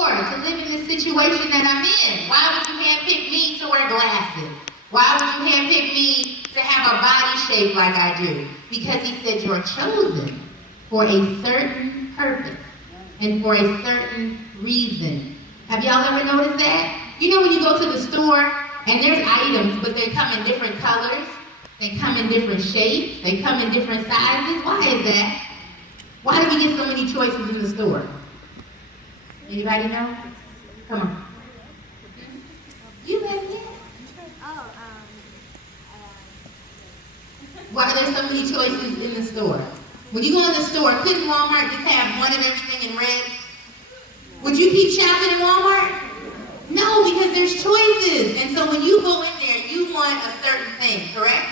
for to live in this situation that I'm in? Why would you handpick me to wear glasses? Why would you handpick me to have a body shape like I do? Because he said you're chosen for a certain purpose and for a certain reason. Have y'all ever noticed that? You know when you go to the store and there's items, but they come in different colors, they come in different shapes, they come in different sizes. Why is that? Why do we get so many choices in the store? Anybody know? Come on. You bet it. Why are there so many choices in the store? When you go in the store, couldn't Walmart just have one of everything in red? Would you keep shopping in Walmart? No, because there's choices. And so when you go in there, you want a certain thing, correct?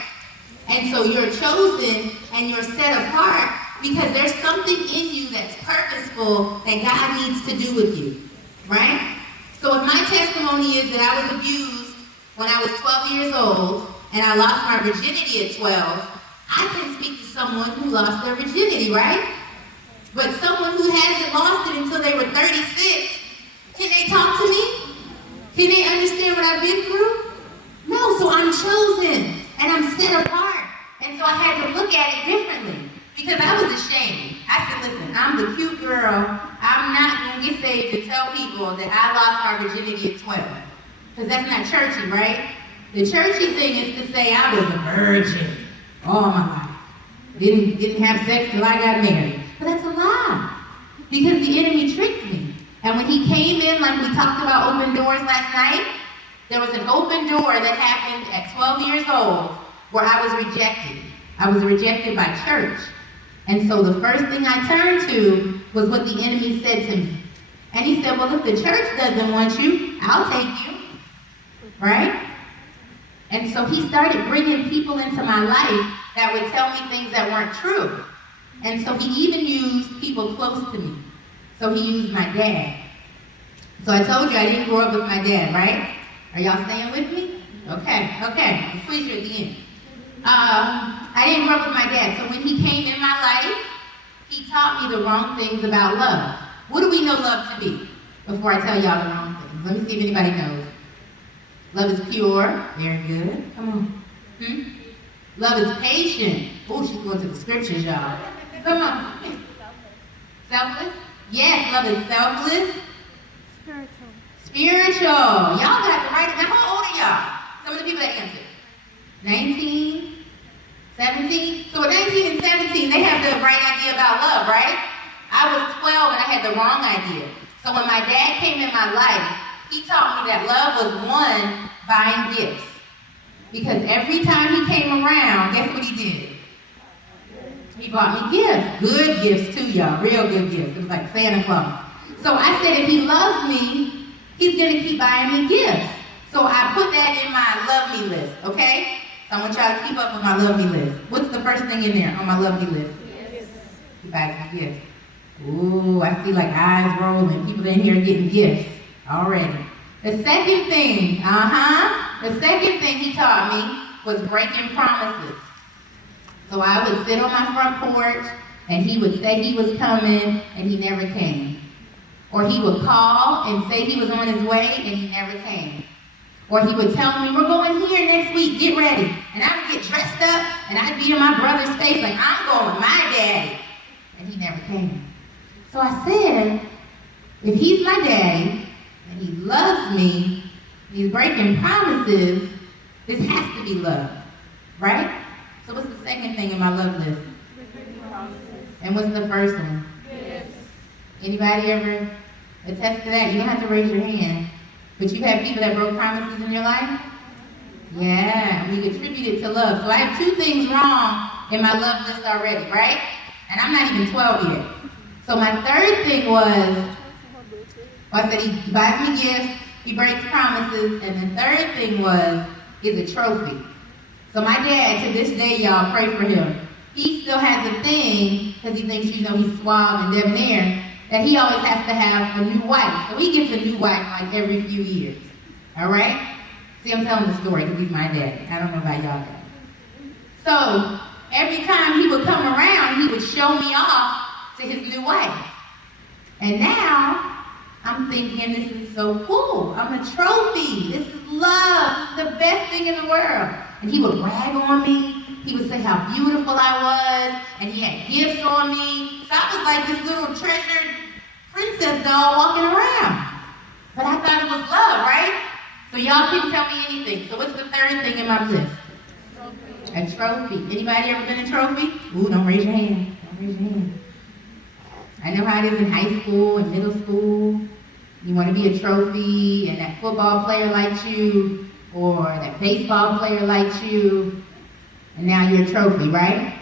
And so you're chosen and you're set apart because there's something in you that's purposeful that God needs to do with you, right? So if my testimony is that I was abused when I was 12 years old and I lost my virginity at 12, I can speak to someone who lost their virginity, right? But someone who hasn't lost it until they were 36, can they talk to me? Can they understand what I've been through? No, so I'm chosen and I'm set apart. And so I had to look at it differently because I was ashamed. I said, listen, I'm the cute girl. I'm not going to get saved to tell people that I lost my virginity at 12. Because that's not churchy, right? The churchy thing is to say I was a virgin all my life. Didn't have sex till I got married. But that's a lie. Because the enemy tricked me. And when he came in, like we talked about open doors last night, there was an open door that happened at 12 years old where I was rejected. I was rejected by church. And so the first thing I turned to was what the enemy said to me. And he said, well, if the church doesn't want you, I'll take you. Right? And so he started bringing people into my life that would tell me things that weren't true. And so he even used people close to me. So he used my dad. So I told you I didn't grow up with my dad, right? Are y'all staying with me? Okay. I'm pretty sure at the end. I didn't grow up with my dad. So when he came in my life, he taught me the wrong things about love. What do we know love to be? Before I tell y'all the wrong things. Let me see if anybody knows. Love is pure. Very good. Come on. Love is patient. Oh, she's going to the scriptures, y'all. Come on. Selfless? Yes, love is selfless. Spiritual. Y'all got the right. Now, how old are y'all? Some of the people that answered. 19, 17. So at 19 and 17, they have the right idea about love, right? I was 12 and I had the wrong idea. So when my dad came in my life, he taught me that love was one, buying gifts. Because every time he came around, guess what he did? He bought me gifts. Good gifts too, y'all. Real good gifts. It was like Santa Claus. So I said, if he loves me, he's going to keep buying me gifts. So I put that in my love me list, okay? So I want y'all to keep up with my love me list. What's the first thing in there on my love me list? He buys me gifts. Ooh, I see like eyes rolling. People in here getting gifts already. The second thing, the second thing he taught me was breaking promises. So I would sit on my front porch, and he would say he was coming, and he never came. Or he would call and say he was on his way, and he never came. Or he would tell me, we're going here next week, get ready. And I would get dressed up, and I'd be in my brother's face like, I'm going with my daddy. And he never came. So I said, if he's my daddy, and he loves me, and he's breaking promises, this has to be love, right? So what's the second thing in my love list? And what's the first one? Yes. Anybody ever attest to that? You don't have to raise your hand. But you have people that broke promises in your life? Yeah, we attribute it to love. So I have two things wrong in my love list already, right? And I'm not even 12 yet. So my third thing was, I said he buys me gifts, he breaks promises, and the third thing is a trophy. So my dad, to this day, y'all, pray for him. He still has a thing, because he thinks, he's suave and debonair, that he always has to have a new wife. So he gets a new wife like every few years. All right? See, I'm telling the story because he's my daddy. I don't know about y'all. So every time he would come around, he would show me off to his new wife. And now I'm thinking, this is so cool. I'm a trophy. This is love. This is the best thing in the world. And he would brag on me. He would say how beautiful I was. And he had gifts on me. So I was like this little treasured princess doll walking around. But I thought it was love, right? So y'all can tell me anything. So what's the third thing in my list? A trophy. Anybody ever been a trophy? Ooh, don't raise your hand. Don't raise your hand. I know how it is in high school and middle school. You want to be a trophy, and that football player likes you, or that baseball player likes you, and now you're a trophy, right?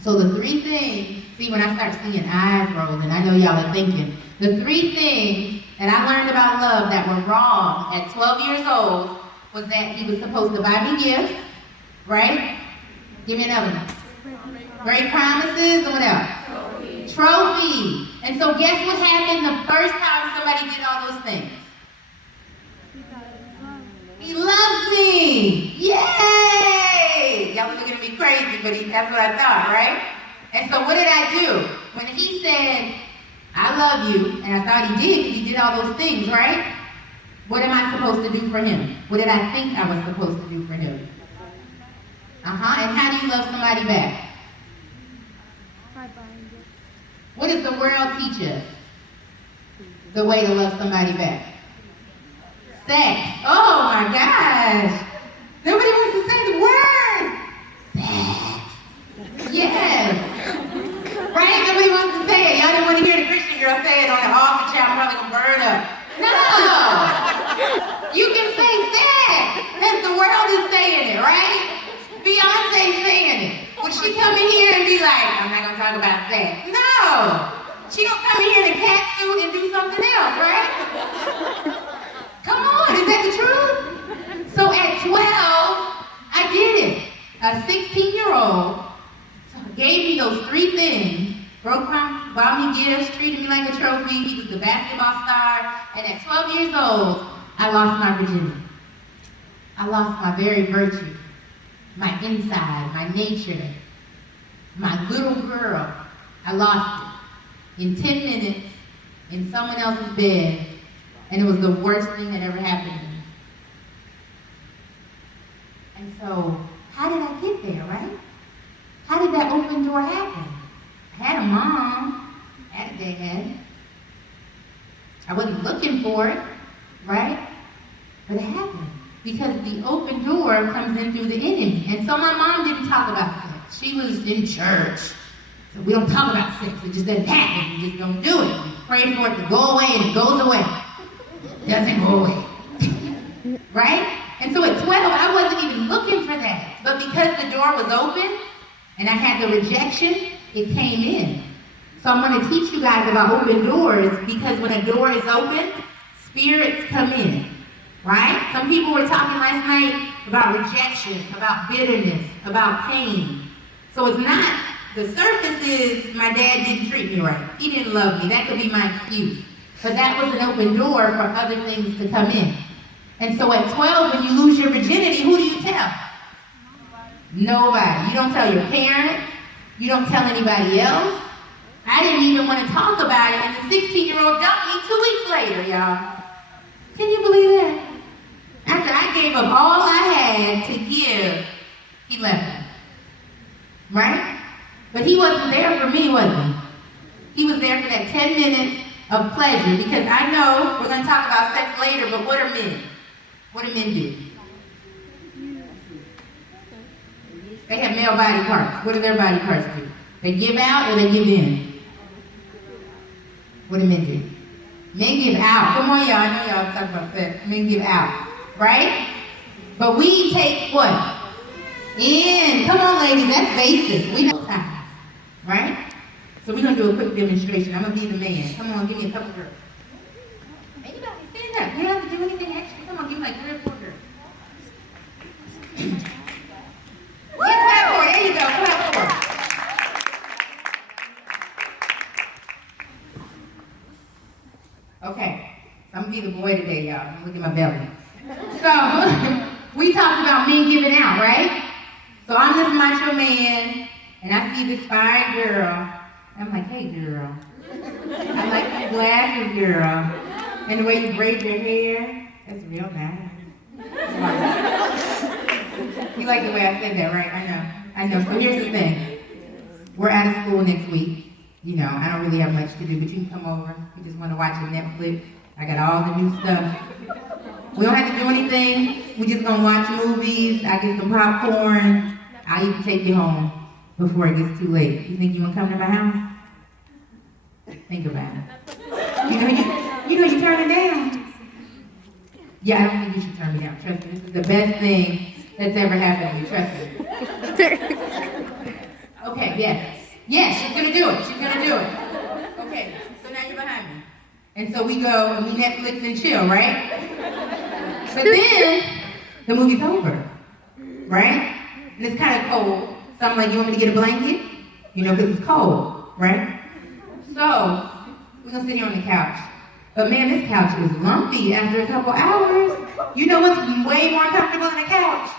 So the three things, see, when I start seeing eyes rolling, I know y'all are thinking, the three things that I learned about love that were wrong at 12 years old was that he was supposed to buy me gifts, right? Give me another one. Great promises, and what else? Trophy. And so guess what happened the first time somebody did all those things? He loves me. Yay! Y'all was looking at me crazy, but that's what I thought, right? And so what did I do? When he said, I love you, and I thought he did because he did all those things, right? What am I supposed to do for him? What did I think I was supposed to do for him? And how do you love somebody back? What does the world teach us? The way to love somebody back? Sex. Oh my gosh. Nobody wants to say the word. Sex. Yes. Right? Nobody wants to say it. Y'all didn't want to hear the Christian girl say it on the altar chair. I'm probably going to burn up. No. You can say sex. Because the world is saying it, right? Beyonce's saying it. Would she come in here and be like, I'm not going to talk about sex? No. She don't come in here in a cat suit and do something else, right? Come on, is that the truth? So at 12, I did it. A 16-year-old gave me those three things. Bought me gifts, treated me like a trophy. He was the basketball star. And at 12 years old, I lost my virginity. I lost my very virtue. My inside, my nature, my little girl, I lost it in 10 minutes in someone else's bed, and it was the worst thing that ever happened to me. And so, how did I get there, right? How did that open door happen? I had a mom, I had a dad. I wasn't looking for it, right? But it happened. Because the open door comes in through the enemy. And so my mom didn't talk about sex. She was in church. So we don't talk about sex. It just doesn't happen. You just don't do it. You pray for it to go away and it goes away. It doesn't go away. Right? And so at 12, I wasn't even looking for that. But because the door was open and I had the rejection, it came in. So I'm going to teach you guys about open doors, because when a door is open, spirits come in. Right? Some people were talking last night about rejection, about bitterness, about pain. So it's not, the surface is my dad didn't treat me right. He didn't love me. That could be my excuse. But that was an open door for other things to come in. And so at 12, when you lose your virginity, who do you tell? Nobody. You don't tell your parents. You don't tell anybody else. I didn't even want to talk about it, and the 16-year-old dumped me 2 weeks later, y'all. Can you believe that? After I gave up all I had to give, he left me. Right? But he wasn't there for me, was he? He was there for that 10 minutes of pleasure, because I know we're going to talk about sex later, but what are men? What do men do? They have male body parts. What do their body parts do? They give out or they give in? What do men do? Men give out. Come on, y'all. I know y'all talk about sex. Men give out. Right? But we take what? In. Come on, ladies. That's basic. We know time. Right? So we're going to do a quick demonstration. I'm going to be the man. Come on, give me a couple girls. Anybody stand up. You don't have to do anything extra. Come on, give me like 3 or 4 girls. Clap for it. There you go. Clap for it. Okay, so I'm going to be the boy today, y'all. Look at my belly. So, we talked about men giving out, right? So I'm this macho man, and I see this fine girl. I'm like, hey, girl. I like your glasses, girl. And the way you braid your hair, that's real nice. You like the way I said that, right? I know. So here's the thing. We're out of school next week. You know, I don't really have much to do, but you can come over. You just want to watch a Netflix. I got all the new stuff. We don't have to do anything. We just gonna watch movies. I get some popcorn. I'll even take you home before it gets too late. You think you wanna come to my house? Think about it. You know you turn it down. Yeah, I don't think you should turn me down. Trust me, this is the best thing that's ever happened to me. Trust me. Okay, yes. Yes, she's gonna do it. She's gonna do it. Okay, so now you're behind me. And so we go and we Netflix and chill, right? But then the movie's over, right? And it's kind of cold. So I'm like, you want me to get a blanket? You know, because it's cold, right? So we're gonna sit here on the couch. But man, this couch is lumpy after a couple hours. You know what's way more comfortable than a couch?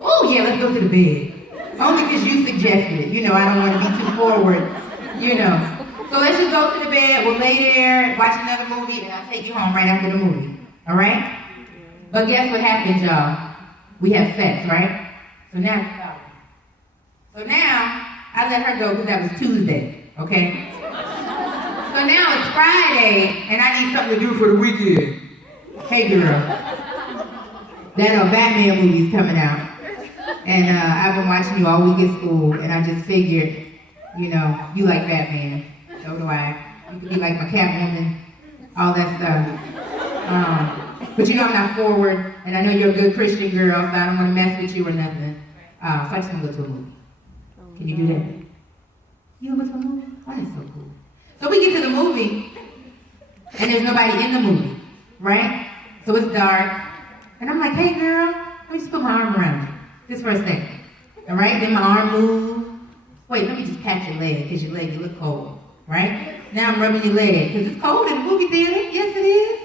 Oh yeah, let's go to the bed. Only because you suggested it. You know, I don't want to be too forward, you know. So let's just go to the bed, we'll lay there, watch another movie, and I'll take you home right after the movie. All right? But guess what happens, y'all? We have sex, right? So now I let her go because that was Tuesday, okay? So now it's Friday, and I need something to do for the weekend. Hey girl, that Batman movie's coming out. And I've been watching you all week at school, and I just figured, you know, you like Batman. So do I. You could be like my Catwoman, all that stuff. But you know I'm not forward, and I know you're a good Christian girl, so I don't want to mess with you or nothing. So I just want to go to a movie. Can you do that? You want to go to a movie? Oh, that's so cool. So we get to the movie, and there's nobody in the movie, right? So it's dark, and I'm like, hey girl, let me just put my arm around you. Just for a second. All right? Then my arm moves. Wait, let me just pat your leg, because your leg, you look cold. Right? Now I'm rubbing your leg, because it's cold in the movie theater. Yes, it is.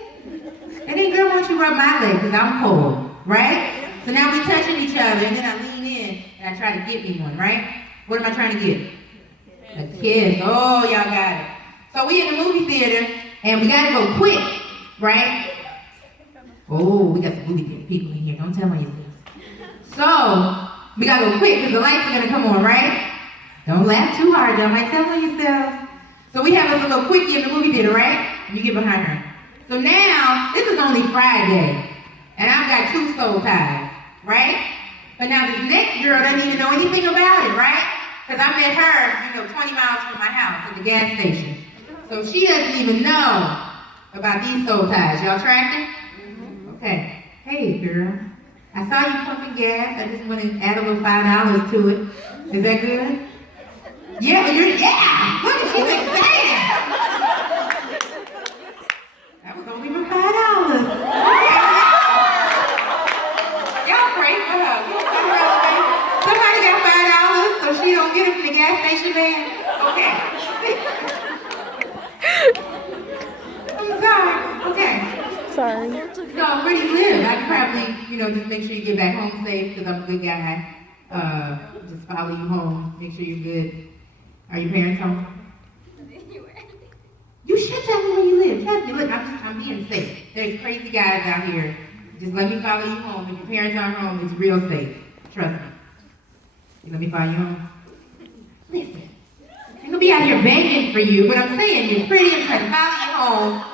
And then girl, why don't you rub my leg, because I'm cold. Right? So now we're touching each other, and then I lean in, and I try to get me one, right? What am I trying to get? A kiss. Oh, y'all got it. So we in the movie theater, and we got to go quick. Right? Oh, we got some movie theater people in here. Don't tell me this. So, we got to go quick, because the lights are going to come on, right? Don't laugh too hard, y'all might tell on yourself. So we have us a little quickie in the movie theater, right? And you get behind her. So now, this is only Friday, and I've got 2 soul ties, right? But now this next girl doesn't even know anything about it, right? Because I met her, 20 miles from my house at the gas station. So she doesn't even know about these soul ties. Y'all tracking? Okay. Hey, girl. I saw you pumping gas. I just want to add a little $5 to it. Is that good? Yeah, yeah! Look at you excited! That was only for $5. Y'all pray for her. Somebody got $5 so she don't get it from the gas station man? Okay. I'm sorry. Okay. Sorry. So where do you live? I can probably, just make sure you get back home safe because I'm a good guy. Just follow you home, make sure you're good. Are your parents home? You should tell me where you live. Trust me, look, I'm being safe. There's crazy guys out here. Just let me follow you home. If your parents aren't home, it's real safe. Trust me. You let me follow you home? Listen, I'm gonna be out here begging for you, but I'm saying you're pretty. I'm trying to follow you home.